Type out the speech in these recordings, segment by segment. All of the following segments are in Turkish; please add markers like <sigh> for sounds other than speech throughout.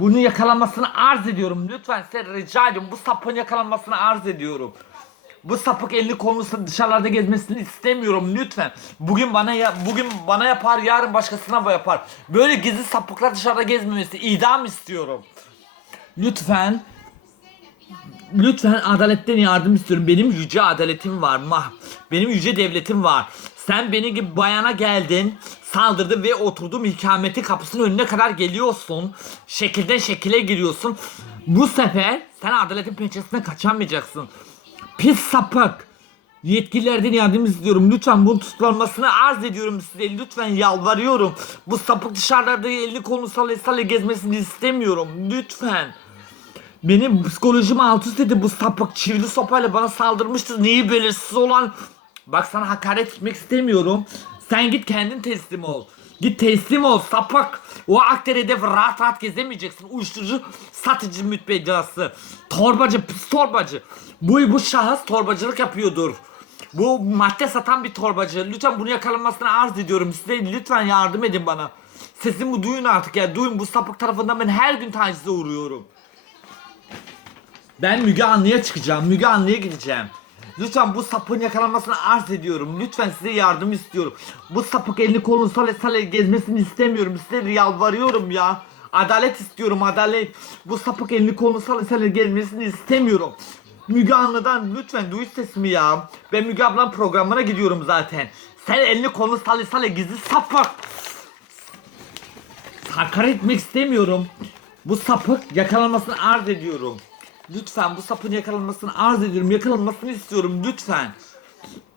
Bunun yakalanmasını arz ediyorum. Lütfen size rica ediyorum. Bu sapın yakalanmasını arz ediyorum. Bu sapık elini kolunu dışarılarda gezmesini istemiyorum lütfen. Bugün bana ya, bugün bana yapar, yarın başkasına yapar. Böyle gizli sapıklar dışarıda gezmemesi idam istiyorum. Lütfen Lütfen adaletten yardım istiyorum. Benim yüce adaletim var. Mah. Benim yüce devletim var. Sen beni gibi bayana geldin, saldırdın ve oturdum ikameti kapısının önüne kadar geliyorsun. Şekilden şekile giriyorsun. Bu sefer sen adaletin pençesinden kaçamayacaksın. Pis sapık. Yetkililerden yardım istiyorum. Lütfen bunun tutuklanmasını arz ediyorum size. Lütfen yalvarıyorum. Bu sapık dışarılarda elini kolunu sallaya sallaya gezmesini istemiyorum. Lütfen. Benim psikolojimi alt üst etti bu sapık çivili sopayla bana saldırmıştı. Neyi belirsiz olan. Bak sana hakaret etmek istemiyorum. Sen git kendin teslim ol. Git teslim ol sapık. O Akdere'de rahat rahat gezemeyeceksin. Uyuşturucu satıcı mütbeccası. Torbacı pis torbacı. Bu, bu şahıs torbacılık yapıyordur. Bu madde satan bir torbacı. Lütfen bunu yakalanmasını arz ediyorum. Size lütfen yardım edin bana. Sesimi duyun artık ya. Duyun bu sapık tarafından ben her gün tacize uğruyorum. Ben Müge Anlı'ya çıkacağım. Müge Anlı'ya gideceğim. Lütfen bu sapın yakalanmasını arz ediyorum. Lütfen size yardım istiyorum. Bu sapık elini kolunu sale sale gezmesini istemiyorum. Size yalvarıyorum ya. Adalet istiyorum adalet. Bu sapık elini kolunu sale sale gezmesini istemiyorum. Müge Anlı'dan lütfen duy sesimi ya. Ben Müge ablanın programına gidiyorum zaten. Sen elini kolunu sale sale gizli sapık. Hakaret etmek istemiyorum. Bu sapık yakalanmasını arz ediyorum. Lütfen bu sapın yakalanmasını arz ediyorum. Yakalanmasını istiyorum lütfen.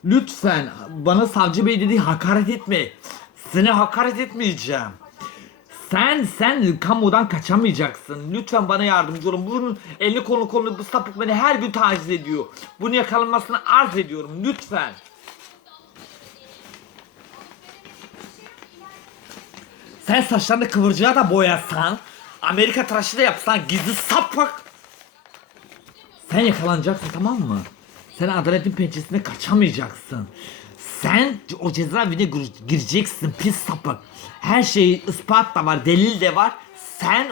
Lütfen bana savcı bey dedi hakaret etme. Seni hakaret etmeyeceğim. Sen sen kamudan kaçamayacaksın. Lütfen bana yardımcı olun. Bunun elini kolunu kolunu bu sapık beni her gün taciz ediyor. Bunu yakalanmasını arz ediyorum lütfen. Sen saçlarını kıvırcığa da boyasan, Amerika tıraşı da yapsan gizli sapık. Sen yakalanacaksın tamam mı? Sen adaletin pençesine kaçamayacaksın. Sen o cezaevine gir- gireceksin pis sapık. Her şey ispat da var, delil de var. Sen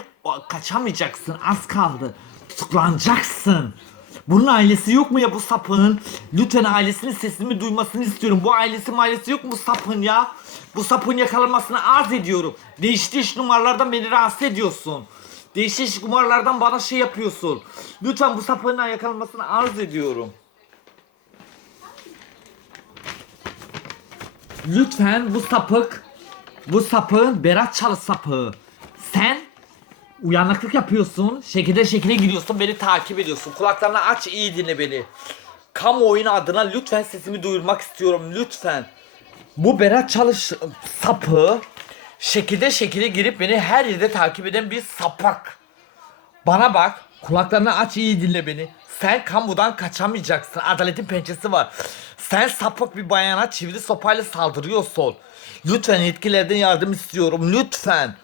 kaçamayacaksın. Az kaldı. Tutuklanacaksın. Bunun ailesi yok mu ya bu sapığın? Lütfen ailesinin sesimi duymasını istiyorum. Bu ailesi ailesi yok mu sapın ya? Bu sapın yakalanmasını arz ediyorum. Değişik değişik numaralardan beni rahatsız ediyorsun. Değişik numaralardan bana şey yapıyorsun. Lütfen bu sapığın yakalanmasını arz ediyorum. Lütfen bu sapık, bu sapığın Berat Çalı sapığı. Sen uyanıklık yapıyorsun, şekilde şekile giriyorsun, beni takip ediyorsun. Kulaklarını aç, iyi dinle beni. Kamuoyunun adına lütfen sesimi duyurmak istiyorum, lütfen. Bu Berat Çalış sapığı şekilde şekile girip beni her yerde takip eden bir sapak. Bana bak, kulaklarını aç iyi dinle beni. Sen kamudan kaçamayacaksın. Adaletin pençesi var. Sen sapık bir bayana çivili sopayla saldırıyorsun. Lütfen yetkililerden yardım istiyorum. Lütfen.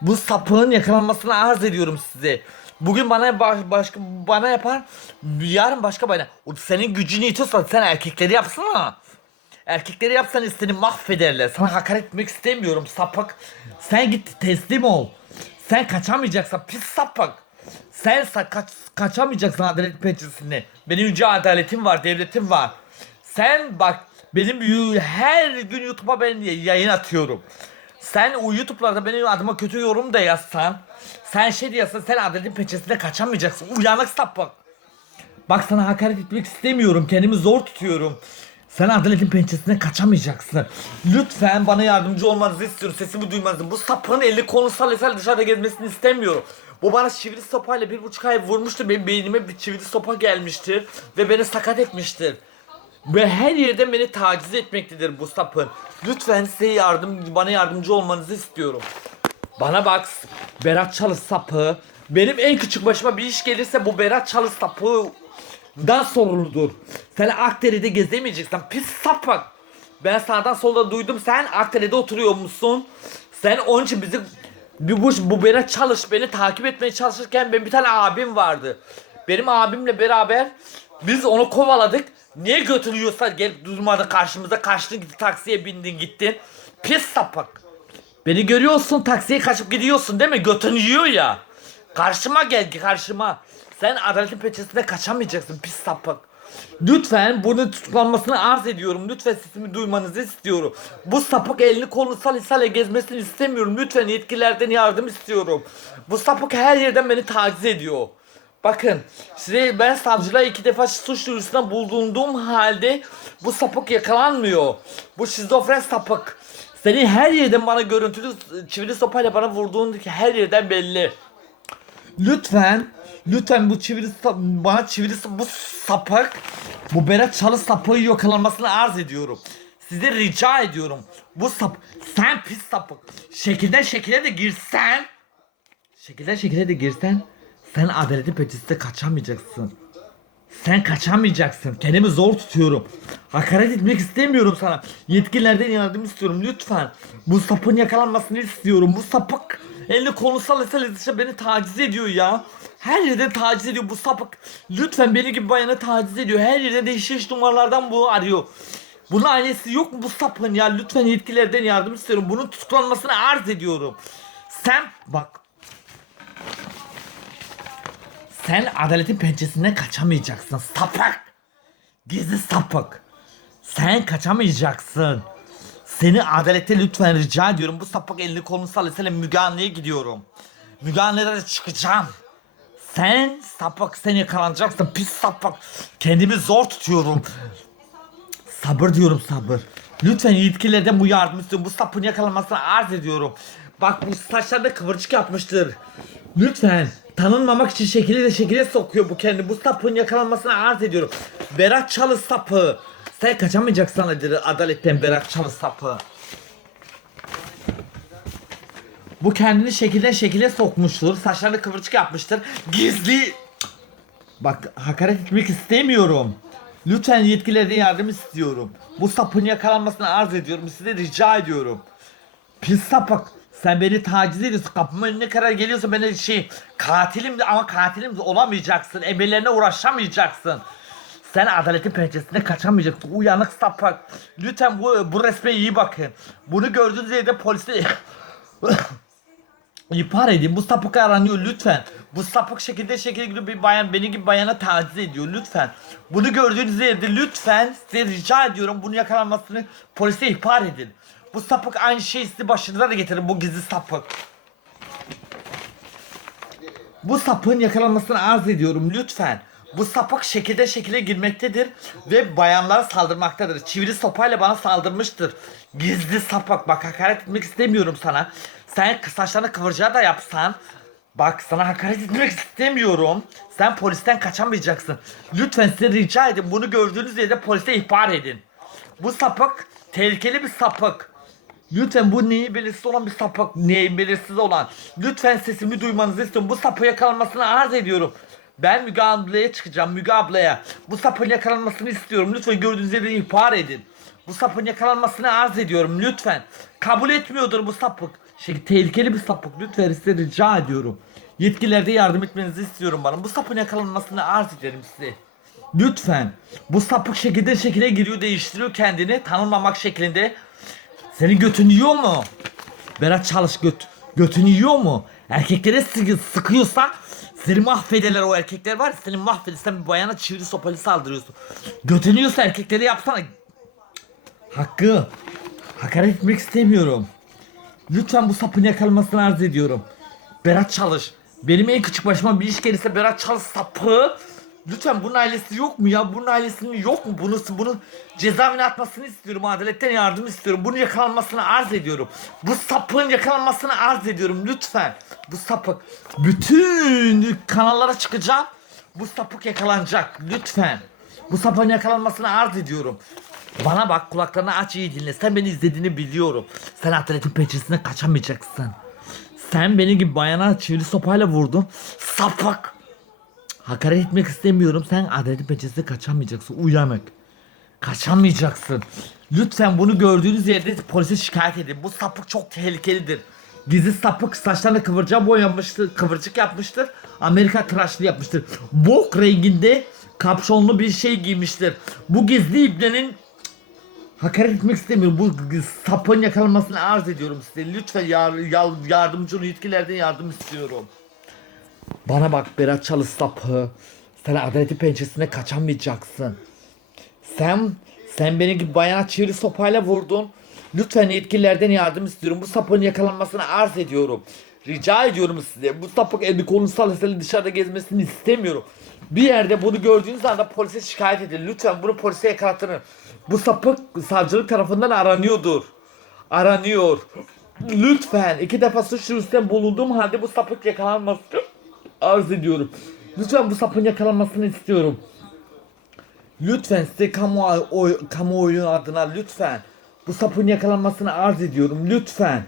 Bu sapığın yakalanmasını arz ediyorum size. Bugün bana baş, başka bana yapar, yarın başka bayana. O senin gücünü yetiyorsan sen erkekleri yapsana. Erkekleri yapsan seni mahvederler. Sana hakaret etmek istemiyorum sapık. Sen git teslim ol. Sen kaçamayacaksın pis sapık. Sen sa- kaç, kaçamayacaksın adalet pençesine. Benim yüce adaletim var, devletim var. Sen bak benim yu- her gün YouTube'a ben yayın atıyorum. Sen o YouTube'larda benim adıma kötü yorum da yazsan, sen şey diyorsan sen adaletin pençesine kaçamayacaksın. Uyanık sapık. Bak sana hakaret etmek istemiyorum. Kendimi zor tutuyorum. Sen adaletin pençesine kaçamayacaksın. Lütfen bana yardımcı olmanızı istiyorum. Sesimi duymanızı. Bu sapığın eli kolu sallesal dışarıda gezmesini istemiyorum. Bu bana çivili sopayla bir buçuk ay vurmuştu. Benim beynime bir çivili sopa gelmiştir. Ve beni sakat etmiştir. Ve her yerden beni taciz etmektedir bu sapın. Lütfen size yardım, bana yardımcı olmanızı istiyorum. Bana bak Berat Çalı sapı. Benim en küçük başıma bir iş gelirse bu Berat Çalı sapı dan sorumludur. Sen Akdere'de gezemeyeceksin pis sapık. Ben sağdan solda duydum sen Akdere'de oturuyor musun? Sen onun için bizi bir bu, bu Berat Çalış beni takip etmeye çalışırken benim bir tane abim vardı. Benim abimle beraber biz onu kovaladık. Niye götürüyorsa gelip durmadı karşımıza kaçtın gitti taksiye bindin gittin. Pis sapık. Beni görüyorsun taksiye kaçıp gidiyorsun değil mi? Götün yiyor ya. Karşıma gel karşıma. Sen adaletin peçesine kaçamayacaksın pis sapık. Lütfen bunu tutuklanmasını arz ediyorum. Lütfen sesimi duymanızı istiyorum. Bu sapık elini kolunu sale sale gezmesini istemiyorum. Lütfen yetkililerden yardım istiyorum. Bu sapık her yerden beni taciz ediyor. Bakın size ben savcılığa iki defa suç duyurusunda bulunduğum halde bu sapık yakalanmıyor. Bu şizofren sapık. Senin her yerden bana görüntülü çivili sopayla bana vurduğun her yerden belli. Lütfen, lütfen bu çivili bana çivili bu sapık, bu Berat Çalı sapığı yakalanmasını arz ediyorum. Size rica ediyorum. Bu sap, sen pis sapık. Şekilden şekile de girsen, şekilden şekile de girsen, sen adaletin peçesinde kaçamayacaksın. Sen kaçamayacaksın. Kendimi zor tutuyorum. Hakaret etmek istemiyorum sana. Yetkililerden yardım istiyorum lütfen. Bu sapın yakalanmasını istiyorum. Bu sapık elini sallasal dışa beni taciz ediyor ya. Her yerde taciz ediyor bu sapık. Lütfen beni gibi bayanı taciz ediyor. Her yerde değişik numaralardan bu arıyor. Bunun ailesi yok mu bu sapın ya? Lütfen yetkililerden yardım istiyorum. Bunun tutuklanmasını arz ediyorum. Sen bak sen adaletin pençesinden kaçamayacaksın sapık. Gizli sapık. Sen kaçamayacaksın. Seni adalete lütfen rica ediyorum. Bu sapık elini kolunu sallasıyla Müge Anlı'ya gidiyorum. Müge Anlı'ya çıkacağım. Sen sapık sen yakalanacaksın pis sapık. Kendimi zor tutuyorum. Sabır diyorum sabır. Lütfen yetkililerden bu yardım istiyorum. Bu sapın yakalanmasını arz ediyorum. Bak bu saçlarında kıvırcık yapmıştır. Lütfen tanınmamak için şekilde de şekile sokuyor bu kendi. Bu sapın yakalanmasını arz ediyorum. Berat Çalı sapı. Sen kaçamayacaksın ad- adaletten Berat Çalı sapı. Bu kendini şekilden şekile sokmuştur. Saçlarını kıvırcık yapmıştır. Gizli Bak hakaret etmek istemiyorum. Lütfen yetkililerden yardım istiyorum. Bu sapın yakalanmasını arz ediyorum. Size rica ediyorum. Pis sapık. Sen beni taciz ediyorsun. Kapımın önüne kadar geliyorsun. Ben şey katilim ama katilim olamayacaksın. Emirlerine uğraşamayacaksın. Sen adaletin pençesinde kaçamayacaksın. Uyanık sapık. Lütfen bu, bu resme iyi bakın. Bunu gördüğünüz yerde polise <laughs> İhbar edin. Bu sapık aranıyor lütfen. Bu sapık şekilde şekilde bir bayan beni gibi bayana taciz ediyor lütfen. Bunu gördüğünüz yerde lütfen size rica ediyorum bunu yakalanmasını polise ihbar edin. Bu sapık aynı şeyi sizi başınıza da getirin bu gizli sapık. Bu sapığın yakalanmasını arz ediyorum lütfen. Bu sapık şekilde şekile girmektedir ve bayanlara saldırmaktadır. Çivili sopayla bana saldırmıştır. Gizli sapık. Bak hakaret etmek istemiyorum sana. Sen saçlarını kıvırcığa da yapsan. Bak sana hakaret etmek istemiyorum. Sen polisten kaçamayacaksın. Lütfen size rica edin. Bunu gördüğünüz yerde polise ihbar edin. Bu sapık tehlikeli bir sapık. Lütfen bu neyi belirsiz olan bir sapık, neyi belirsiz olan. Lütfen sesimi duymanızı istiyorum. Bu sapı yakalanmasını arz ediyorum. Ben Müge ablaya çıkacağım, Müge ablaya. Bu sapın yakalanmasını istiyorum. Lütfen gördüğünüz yerde ihbar edin. Bu sapın yakalanmasını arz ediyorum lütfen. Kabul etmiyordur bu sapık. Şey, tehlikeli bir sapık. Lütfen size rica ediyorum. Yetkililerde yardım etmenizi istiyorum bana. Bu sapın yakalanmasını arz ederim size. Lütfen. Bu sapık şekilde şekile giriyor değiştiriyor kendini tanınmamak şeklinde. Senin götün yiyor mu? Berat Çalış göt. Götün yiyor mu? Erkeklere sıkı, sıkıyorsa seni mahvederler o erkekler var seni mahveder. Sen bir bayana çivili sopalı saldırıyorsun. Götün yiyorsa erkeklere yapsana. Hakkı. Hakaret etmek istemiyorum. Lütfen bu sapın yakalamasını arz ediyorum. Berat Çalış. Benim en küçük başıma bir iş gelirse Berat Çalış sapı. Lütfen bunun ailesi yok mu ya? Bunun ailesinin yok mu? Bunu, bunun cezaevine atmasını istiyorum. Adaletten yardım istiyorum. Bunun yakalanmasını arz ediyorum. Bu sapığın yakalanmasını arz ediyorum. Lütfen. Bu sapık. Bütün kanallara çıkacağım. Bu sapık yakalanacak. Lütfen. Bu sapığın yakalanmasını arz ediyorum. Bana bak kulaklarını aç iyi dinle. Sen beni izlediğini biliyorum. Sen adaletin pençesine kaçamayacaksın. Sen beni gibi bayana çivili sopayla vurdun. Sapık. Hakaret etmek istemiyorum. Sen adaletin pençesine kaçamayacaksın. Uyanık. Kaçamayacaksın. Lütfen bunu gördüğünüz yerde polise şikayet edin. Bu sapık çok tehlikelidir. Gizli sapık saçlarını kıvırcığa boyamıştır, kıvırcık yapmıştır. Amerika tıraşlı yapmıştır. Bok renginde kapşonlu bir şey giymiştir. Bu gizli ibnenin Hakaret etmek istemiyorum. Bu sapın yakalanmasını arz ediyorum size. Lütfen yar, yar, yardımcı olun. Yetkilerden yardım istiyorum. Bana bak Berat Çalı sapı. Sen adaletin pençesine kaçamayacaksın. Sen sen beni gibi bayana çivili sopayla vurdun. Lütfen yetkililerden yardım istiyorum. Bu sapığın yakalanmasını arz ediyorum. Rica ediyorum size. Bu sapık elini kolunu sallasıyla dışarıda gezmesini istemiyorum. Bir yerde bunu gördüğünüz anda polise şikayet edin. Lütfen bunu polise yakalatın. Bu sapık savcılık tarafından aranıyordur. Aranıyor. Lütfen iki defa suç duyurusunda bulunduğum halde bu sapık yakalanmasını arz ediyorum. Lütfen bu sapın yakalanmasını istiyorum. Lütfen size kamuoyu, oy- kamuoyu adına lütfen bu sapın yakalanmasını arz ediyorum lütfen.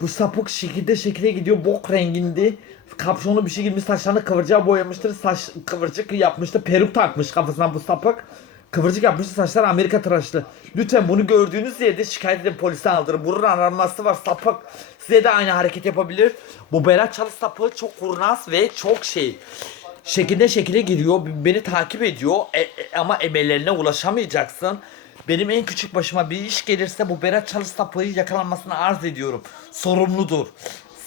Bu sapık şekilde şekile gidiyor bok renginde. Kapşonlu bir şey giymiş saçlarını kıvırcığa boyamıştır. Saç kıvırcık yapmıştır. Peruk takmış kafasına bu sapık. Kıvırcık yapmıştır saçlar Amerika tıraşlı. Lütfen bunu gördüğünüz yerde şikayet edin polise aldırın. Bunun aranması var sapık. Size de aynı hareket yapabilir. Bu Berat Çalı sapığı çok kurnaz ve çok şey şekilde şekile giriyor. Beni takip ediyor. E- e- ama emellerine ulaşamayacaksın. Benim en küçük başıma bir iş gelirse bu Berat Çalı sapığı yakalanmasını arz ediyorum. Sorumludur.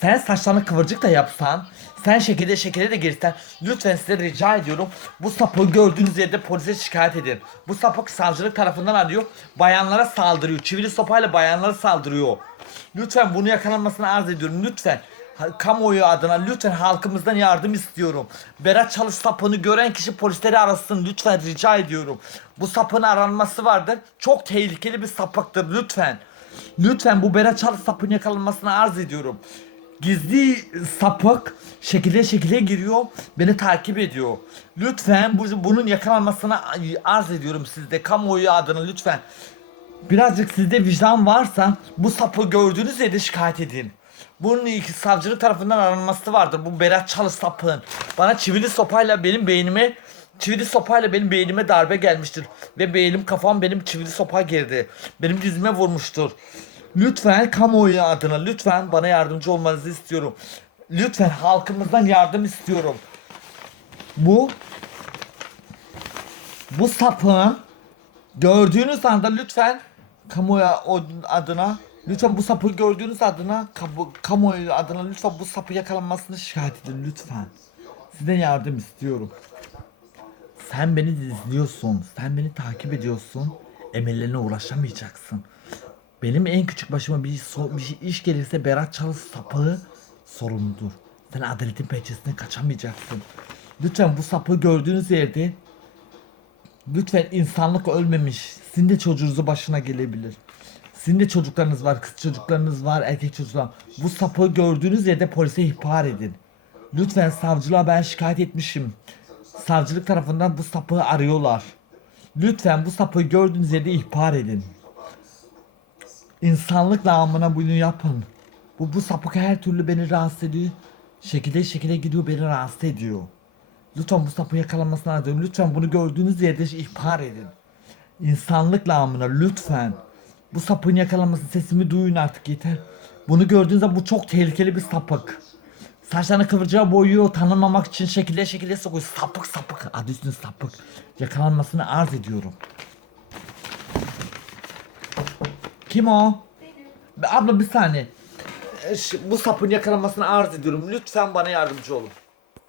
Sen saçlarını kıvırcık da yapsan, sen şekilde şekilde de girsen lütfen size rica ediyorum. Bu sapığı gördüğünüz yerde polise şikayet edin. Bu sapık savcılık tarafından arıyor. Bayanlara saldırıyor. Çivili sopayla bayanlara saldırıyor. Lütfen bunu yakalanmasını arz ediyorum. Lütfen. Kamuoyu adına lütfen halkımızdan yardım istiyorum. Berat Çalış sapını gören kişi polisleri arasın lütfen rica ediyorum. Bu sapın aranması vardır. Çok tehlikeli bir sapıktır lütfen. Lütfen bu Berat Çalış sapın yakalanmasını arz ediyorum. Gizli sapık şekilde şekile giriyor. Beni takip ediyor. Lütfen bu, bunun yakalanmasını arz ediyorum sizde. Kamuoyu adına lütfen. Birazcık sizde vicdan varsa bu sapı gördüğünüz yerde şikayet edin. Bunun iki savcılık tarafından aranması vardır. Bu Berat Çalı sapığın. Bana çivili sopayla benim beynime çivili sopayla benim beynime darbe gelmiştir. Ve beynim kafam benim çivili sopa girdi. Benim dizime vurmuştur. Lütfen kamuoyu adına lütfen bana yardımcı olmanızı istiyorum. Lütfen halkımızdan yardım istiyorum. Bu bu sapığın Gördüğünüz anda lütfen kamuoyu adına lütfen bu sapı gördüğünüz adına kamu, kamuoyu adına lütfen bu sapı yakalanmasını şikayet edin lütfen. Sizden yardım istiyorum. Sen beni izliyorsun. Sen beni takip ediyorsun. Emellerine ulaşamayacaksın. Benim en küçük başıma bir, so- bir şey- iş gelirse Berat Çalı sapığı sorumludur. Sen adaletin pençesine kaçamayacaksın. Lütfen bu sapığı gördüğünüz yerde Lütfen insanlık ölmemiş. Sizin de çocuğunuzu başına gelebilir. Sizin de çocuklarınız var, kız çocuklarınız var, erkek çocuklar. Bu sapığı gördüğünüz yerde polise ihbar edin. Lütfen savcılığa ben şikayet etmişim. Savcılık tarafından bu sapığı arıyorlar. Lütfen bu sapığı gördüğünüz yerde ihbar edin. İnsanlık namına bunu yapın. Bu, bu sapık her türlü beni rahatsız ediyor. Şekilde şekilde gidiyor beni rahatsız ediyor. Lütfen bu sapı yakalanmasına arıyorum. Lütfen bunu gördüğünüz yerde ihbar edin. İnsanlık namına lütfen. Bu sapın yakalanması sesimi duyun artık yeter. Bunu gördüğünüzde bu çok tehlikeli bir sapık. Saçlarını kıvırcığa boyuyor, tanınmamak için şekilde şekilde sokuyor. Sapık sapık, adı üstünde sapık. Yakalanmasını arz ediyorum. Kim o? Abla bir saniye. E, şu- Bu sapın yakalanmasını arz ediyorum. Lütfen bana yardımcı olun.